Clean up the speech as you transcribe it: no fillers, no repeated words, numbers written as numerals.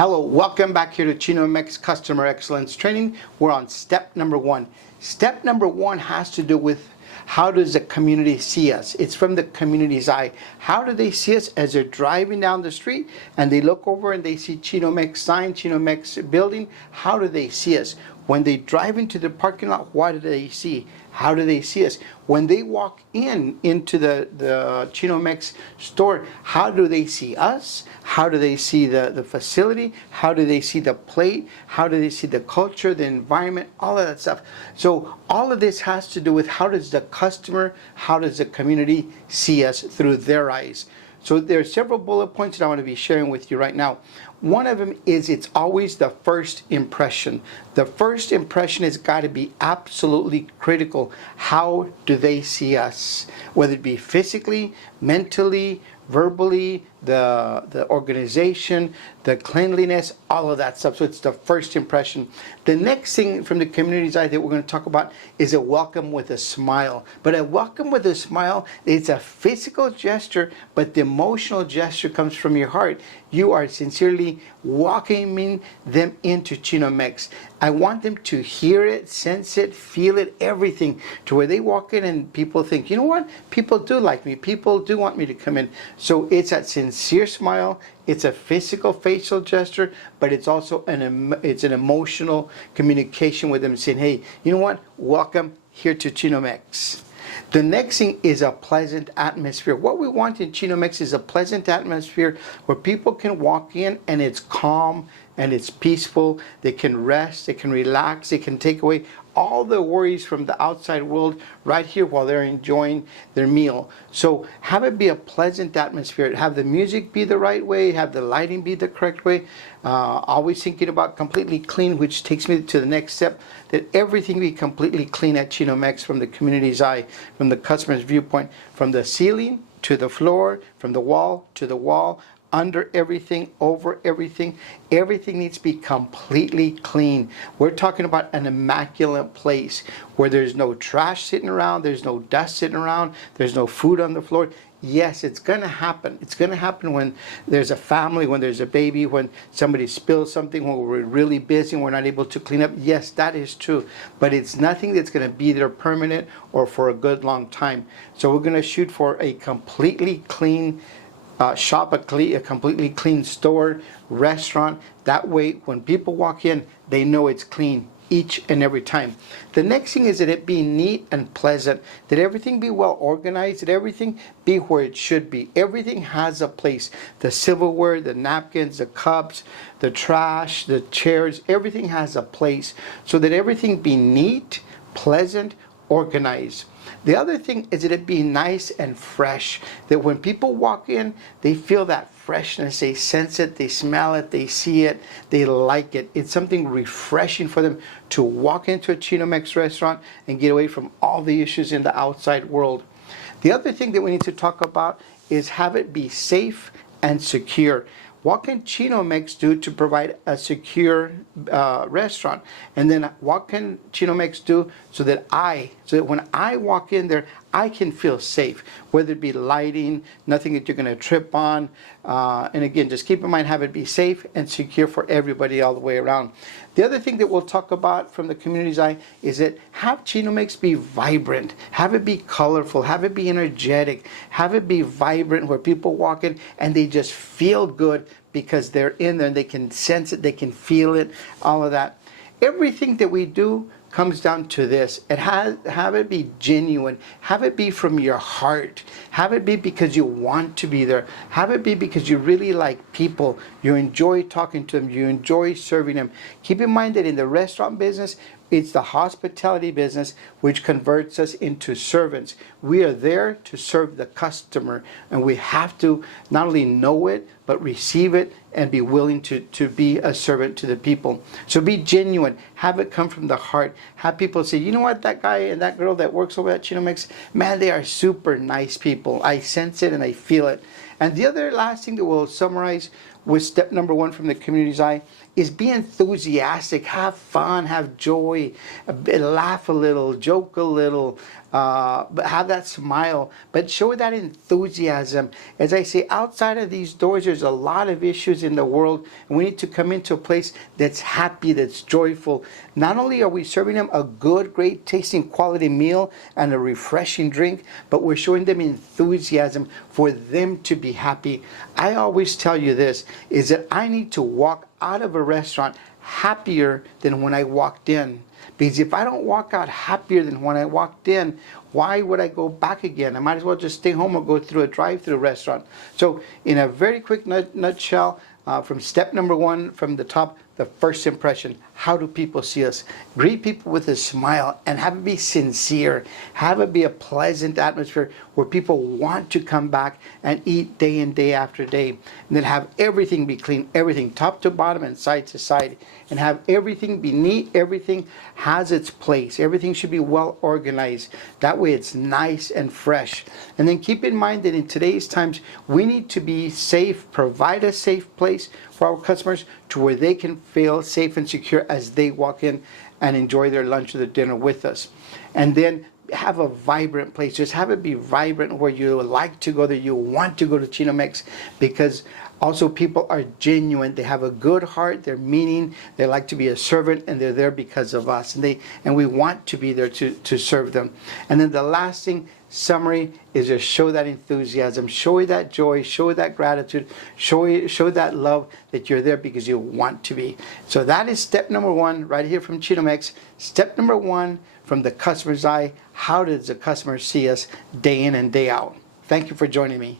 Hello, welcome back here to Chino Mex Customer Excellence Training. We're on step number one. Step number one has to do with how does the community see us? It's from the community's eye. How do they see us as they're driving down the street and they look over and they see Chino Mex sign, Chino Mex building? How do they see us? When they drive into the parking lot, what do they see? How do they see us? When they walk into the Chino Mex store, how do they see us? How do they see the facility? How do they see the plate? How do they see the culture, the environment, all of that stuff? So all of this has to do with how does the customer, how does the community see us through their eyes? So there are several bullet points that I want to be sharing with you right now. One of them is it's always the first impression. The first impression has got to be absolutely critical. How do they see us? Whether it be physically, mentally, verbally, the organization, the cleanliness, all of that stuff. So it's the first impression. The next thing from the community's eye that we're going to talk about is a welcome with a smile. But a welcome with a smile, it's a physical gesture, but the emotional gesture comes from your heart. You are sincerely welcoming them into Chino Mex. I want them to hear it, sense it, feel it, everything, to where they walk in and people think, you know what? People do like me. People do want me to come in. So it's that sincere smile. It's a physical facial gesture, but it's also an emotional communication with them saying, hey, you know what? Welcome here to Chino Mex. The next thing is a pleasant atmosphere. What we want in Chino Mex is a pleasant atmosphere where people can walk in and it's calm and it's peaceful. They can rest, they can relax, they can take away all the worries from the outside world right here while they're enjoying their meal. So have it be a pleasant atmosphere. Have the music be the right way, have the lighting be the correct way. Always thinking about completely clean, which takes me to the next step, that everything be completely clean at Chino Mex from the community's eye, from the customer's viewpoint, from the ceiling to the floor, from the wall to the wall, under everything, over everything. Everything needs to be completely clean. We're talking about an immaculate place where there's no trash sitting around, there's no dust sitting around, there's no food on the floor. Yes, it's going to happen. It's going to happen when there's a family, when there's a baby, when somebody spills something, when we're really busy and we're not able to clean up. Yes, that is true. But it's nothing that's going to be there permanent or for a good long time. So we're going to shoot for a completely clean shop, a completely clean store, restaurant. That way, when people walk in, they know it's clean each and every time. The next thing is that it be neat and pleasant, that everything be well organized, that everything be where it should be. Everything has a place. The silverware, the napkins, the cups, the trash, the chairs, everything has a place so that everything be neat, pleasant, organized. The other thing is that it be nice and fresh, that when people walk in, they feel that freshness, they sense it, they smell it, they see it, they like it. It's something refreshing for them to walk into a Chino Mex restaurant and get away from all the issues in the outside world. The other thing that we need to talk about is have it be safe and secure. What can Chino Mex do to provide a secure restaurant? And then what can Chino Mex do so that when I walk in there, I can feel safe, whether it be lighting, nothing that you're going to trip on. And again, just keep in mind, have it be safe and secure for everybody all the way around. The other thing that we'll talk about from the community's eye is that have Chino Mex be vibrant, have it be colorful, have it be energetic, have it be vibrant where people walk in and they just feel good because they're in there and they can sense it, they can feel it, all of that. Everything that we do comes down to this. Have it be genuine. Have it be from your heart. Have it be because you want to be there. Have it be because you really like people. You enjoy talking to them. You enjoy serving them. Keep in mind that in the restaurant business, it's the hospitality business which converts us into servants. We are there to serve the customer, and we have to not only know it, but receive it and be willing to be a servant to the people. So be genuine. Have it come from the heart. Have people say, you know what, that guy and that girl that works over at Chino Mex, man, they are super nice people. I sense it and I feel it. And the other last thing that we'll summarize with step number one from the community's eye is be enthusiastic, have fun, have joy, laugh a little, joke a little, but have that smile, but show that enthusiasm. As I say, outside of these doors, there's a lot of issues in the world, and we need to come into a place that's happy, that's joyful. Not only are we serving them a good, great tasting quality meal and a refreshing drink, but we're showing them enthusiasm for them to be happy. I always tell you this, is that I need to walk out of a restaurant happier than when I walked in. Because if I don't walk out happier than when I walked in, why would I go back again? I might as well just stay home or go through a drive-through restaurant. So in a very quick nutshell, from step number one from the top, the first impression. How do people see us? Greet people with a smile and have it be sincere. Have it be a pleasant atmosphere where people want to come back and eat day in, day after day. And then have everything be clean, everything top to bottom and side to side. And have everything be neat. Everything has its place. Everything should be well organized. That way it's nice and fresh. And then keep in mind that in today's times, we need to be safe, provide a safe place for our customers to where they can feel safe and secure as they walk in and enjoy their lunch or their dinner with us. And then have a vibrant place. Just have it be vibrant where you like to go there, you want to go to Chino Mex, because also people are genuine. They have a good heart, they're meaning, they like to be a servant, and they're there because of us. And we want to be there to serve them. And then the last thing, summary, is just show that enthusiasm, show that joy, show that gratitude, show that love that you're there because you want to be. So that is step number one right here from Chino Mex. Step number one from the customer's eye. How does the customer see us day in and day out? Thank you for joining me.